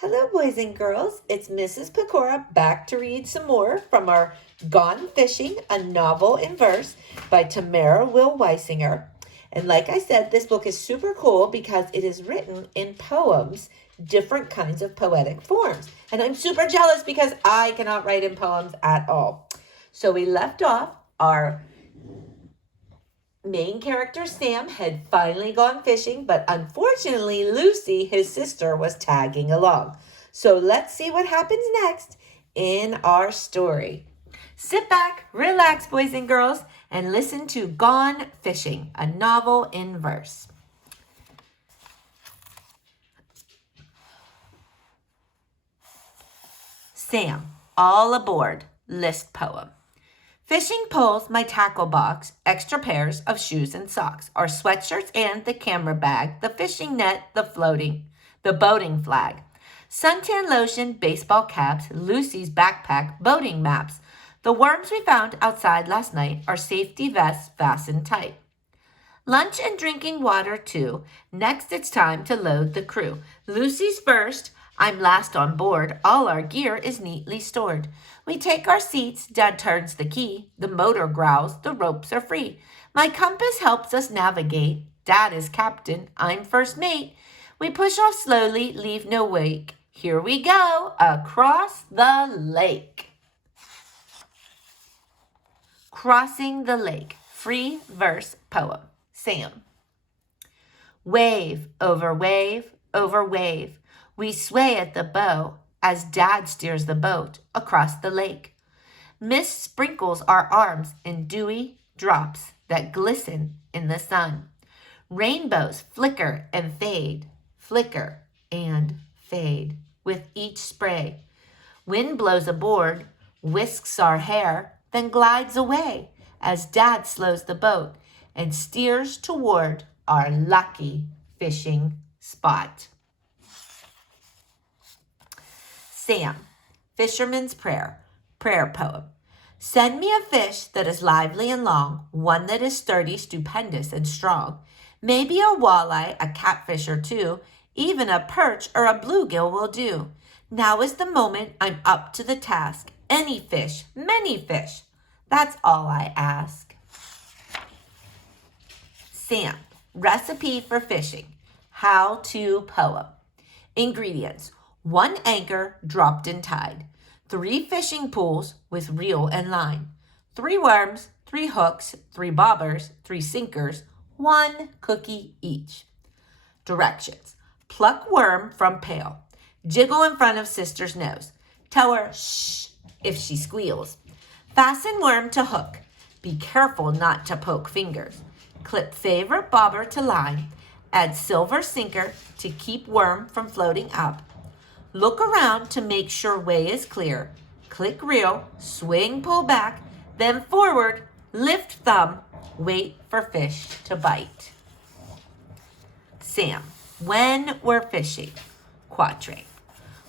Hello, boys and girls. It's Mrs. Pecora back to read some more from our Gone Fishing, a novel in verse by Tamara Will Weisinger. And like I said, this book is super cool because it is written in poems, different kinds of poetic forms. And I'm super jealous because I cannot write in poems at all. So we left off our main character Sam had finally gone fishing, but unfortunately Lucy, his sister, was tagging along. So let's see what happens next in our story. Sit back, relax, boys and girls, and listen to Gone Fishing, a novel in verse. Sam, all aboard, list poem. Fishing poles, my tackle box, extra pairs of shoes and socks, our sweatshirts and the camera bag, the fishing net, the boating flag, suntan lotion, baseball caps, Lucy's backpack, boating maps, the worms we found outside last night, our safety vests fastened tight. Lunch and drinking water too. Next it's time to load the crew. Lucy's first, I'm last on board. All our gear is neatly stored. We take our seats, Dad turns the key. The motor growls, the ropes are free. My compass helps us navigate. Dad is captain, I'm first mate. We push off slowly, leave no wake. Here we go, across the lake. Crossing the lake, free verse poem. Sam. Wave over wave over wave. We sway at the bow as Dad steers the boat across the lake. Mist sprinkles our arms in dewy drops that glisten in the sun. Rainbows flicker and fade with each spray. Wind blows aboard, whisks our hair, then glides away as Dad slows the boat and steers toward our lucky fishing spot. Sam, Fisherman's Prayer poem. Send me a fish that is lively and long, one that is sturdy, stupendous, and strong. Maybe a walleye, a catfish or two, even a perch or a bluegill will do. Now is the moment, I'm up to the task. Any fish, many fish, that's all I ask. Sam, Recipe for Fishing, How-To Poem. Ingredients: 1 anchor dropped and tied, 3 fishing pools with reel and line, 3 worms, 3 hooks, 3 bobbers, 3 sinkers, 1 cookie each. Directions: pluck worm from pail, jiggle in front of sister's nose, tell her shh if she squeals, fasten worm to hook, be careful not to poke fingers, clip favorite bobber to line, add silver sinker to keep worm from floating up, look around to make sure way is clear, click reel, swing, pull back, then forward, lift thumb, wait for fish to bite. Sam, when we're fishing, quatrain.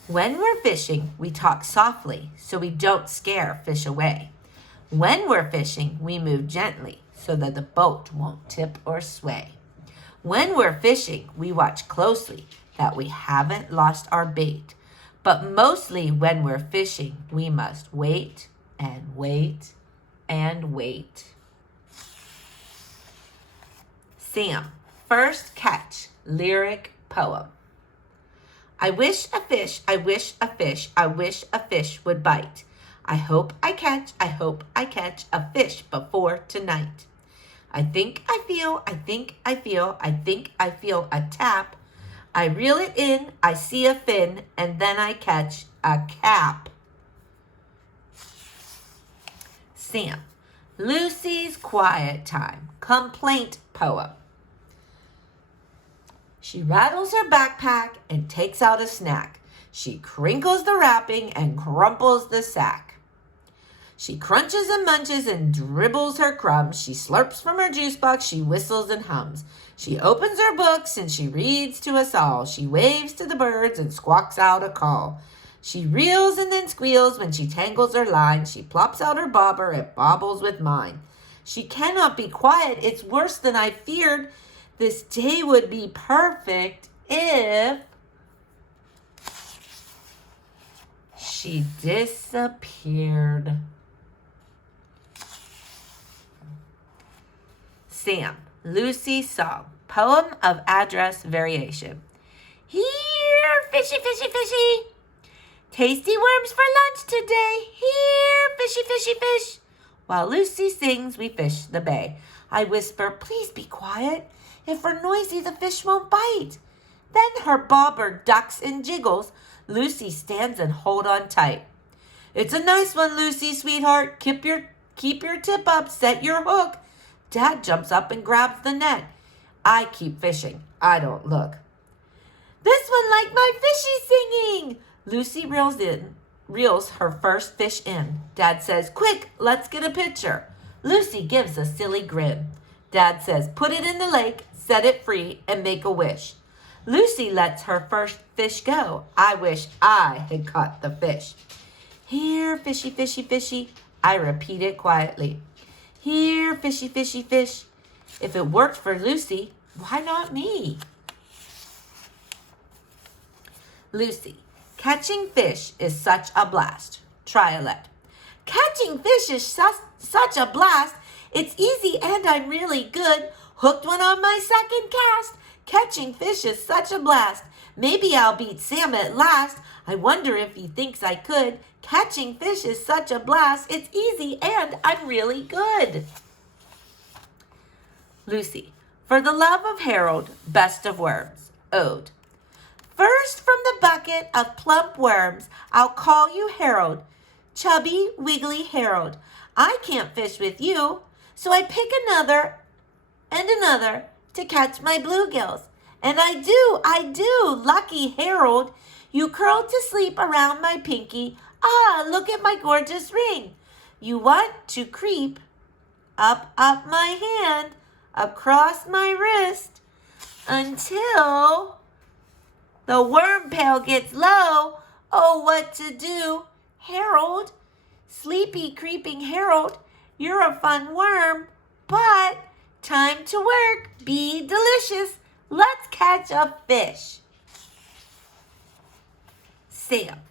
When we're fishing, we talk softly so we don't scare fish away. When we're fishing, we move gently so that the boat won't tip or sway. When we're fishing, we watch closely that we haven't lost our bait. But mostly when we're fishing, we must wait and wait and wait. Sam, First Catch, lyric poem. I wish a fish, I wish a fish, I wish a fish would bite. I hope I catch a fish before tonight. I think I feel a tap. I reel it in, I see a fin, and then I catch a cap. Sam, Lucy's Quiet Time, complaint poem. She rattles her backpack and takes out a snack. She crinkles the wrapping and crumples the sack. She crunches and munches and dribbles her crumbs. She slurps from her juice box. She whistles and hums. She opens her books and she reads to us all. She waves to the birds and squawks out a call. She reels and then squeals when she tangles her line. She plops out her bobber, it bobbles with mine. She cannot be quiet, it's worse than I feared. This day would be perfect if... she disappeared. Sam, Lucy's Song, Poem of Address Variation. Here, fishy, fishy, fishy. Tasty worms for lunch today. Here, fishy, fishy, fish. While Lucy sings, we fish the bay. I whisper, please be quiet. If we're noisy, the fish won't bite. Then her bobber ducks and jiggles. Lucy stands and hold on tight. It's a nice one, Lucy, sweetheart. Keep your tip up, set your hook. Dad jumps up and grabs the net. I keep fishing. I don't look. This one like my fishy singing. Lucy reels her first fish in. Dad says, quick, let's get a picture. Lucy gives a silly grin. Dad says, put it in the lake, set it free, and make a wish. Lucy lets her first fish go. I wish I had caught the fish. Here, fishy, fishy, fishy. I repeat it quietly. Here, fishy, fishy, fish. If it worked for Lucy, why not me? Lucy, catching fish is such a blast. Try a lead. Catching fish is such a blast. It's easy and I'm really good. Hooked one on my second cast. Catching fish is such a blast. Maybe I'll beat Sam at last. I wonder if he thinks I could. Catching fish is such a blast. It's easy and I'm really good. Lucy, for the love of Harold, best of worms, ode. First from the bucket of plump worms, I'll call you Harold. Chubby, wiggly Harold. I can't fish with you, so I pick another and another to catch my bluegills. And I do, lucky Harold. You curled to sleep around my pinky. Ah, look at my gorgeous ring. You want to creep up my hand, across my wrist, until the worm pail gets low. Oh, what to do? Harold, sleepy, creeping Harold, you're a fun worm, but time to work. Be delicious. Let's catch a fish. Sam,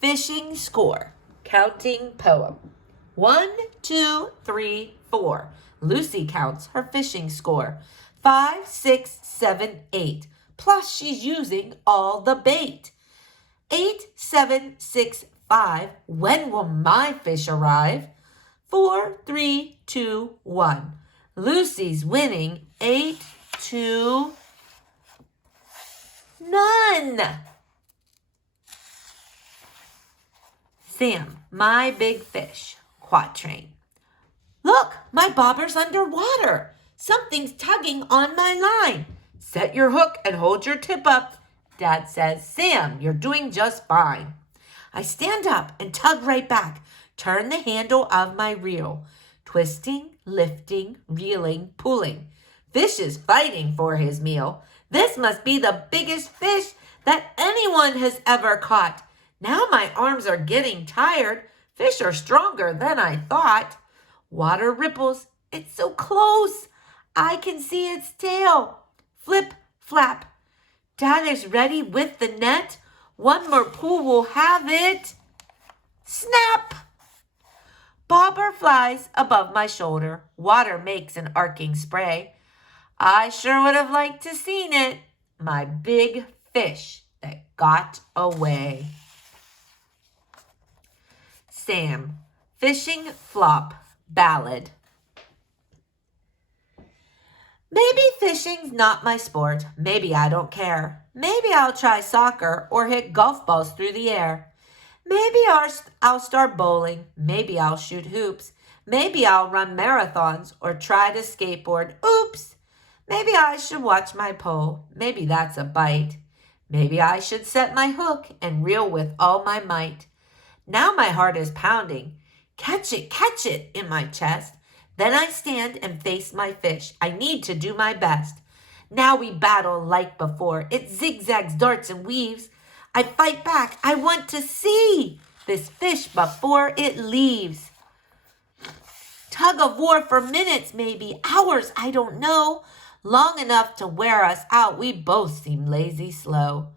fishing score, counting poem. 1, 2, 3, 4. Lucy counts her fishing score. 5, 6, 7, 8. Plus she's using all the bait. 8, 7, 6, 5. When will my fish arrive? 4, 3, 2, 1. Lucy's winning 8 to none. Sam, my big fish, quatrain. Look, my bobber's underwater. Something's tugging on my line. Set your hook and hold your tip up. Dad says, Sam, you're doing just fine. I stand up and tug right back. Turn the handle of my reel. Twisting, lifting, reeling, pulling. Fish is fighting for his meal. This must be the biggest fish that anyone has ever caught. Now my arms are getting tired. Fish are stronger than I thought. Water ripples. It's so close. I can see its tail. Flip, flap. Dad is ready with the net. One more pull will have it. Snap! Bobber flies above my shoulder. Water makes an arcing spray. I sure would have liked to seen it. My big fish that got away. Sam, fishing flop, ballad. Maybe fishing's not my sport. Maybe I don't care. Maybe I'll try soccer or hit golf balls through the air. Maybe I'll start bowling. Maybe I'll shoot hoops. Maybe I'll run marathons or try to skateboard. Oops! Maybe I should watch my pole. Maybe that's a bite. Maybe I should set my hook and reel with all my might. Now my heart is pounding. Catch it in my chest. Then I stand and face my fish. I need to do my best. Now we battle like before. It zigzags, darts, and weaves. I fight back. I want to see this fish before it leaves. Tug of war for minutes, maybe hours, I don't know. Long enough to wear us out. We both seem lazy slow.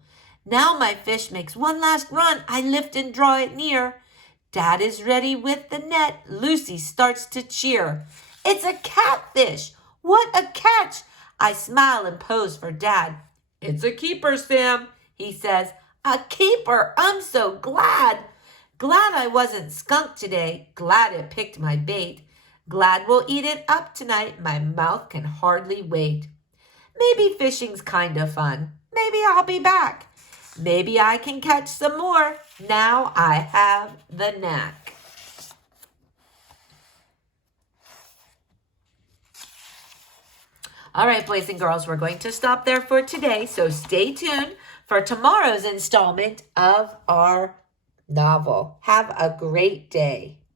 Now my fish makes one last run. I lift and draw it near. Dad is ready with the net. Lucy starts to cheer. It's a catfish. What a catch. I smile and pose for Dad. It's a keeper, Sam, he says. A keeper. I'm so glad. Glad I wasn't skunked today. Glad it picked my bait. Glad we'll eat it up tonight. My mouth can hardly wait. Maybe fishing's kind of fun. Maybe I'll be back. Maybe I can catch some more. Now I have the knack. All right, boys and girls, we're going to stop there for today. So stay tuned for tomorrow's installment of our novel. Have a great day.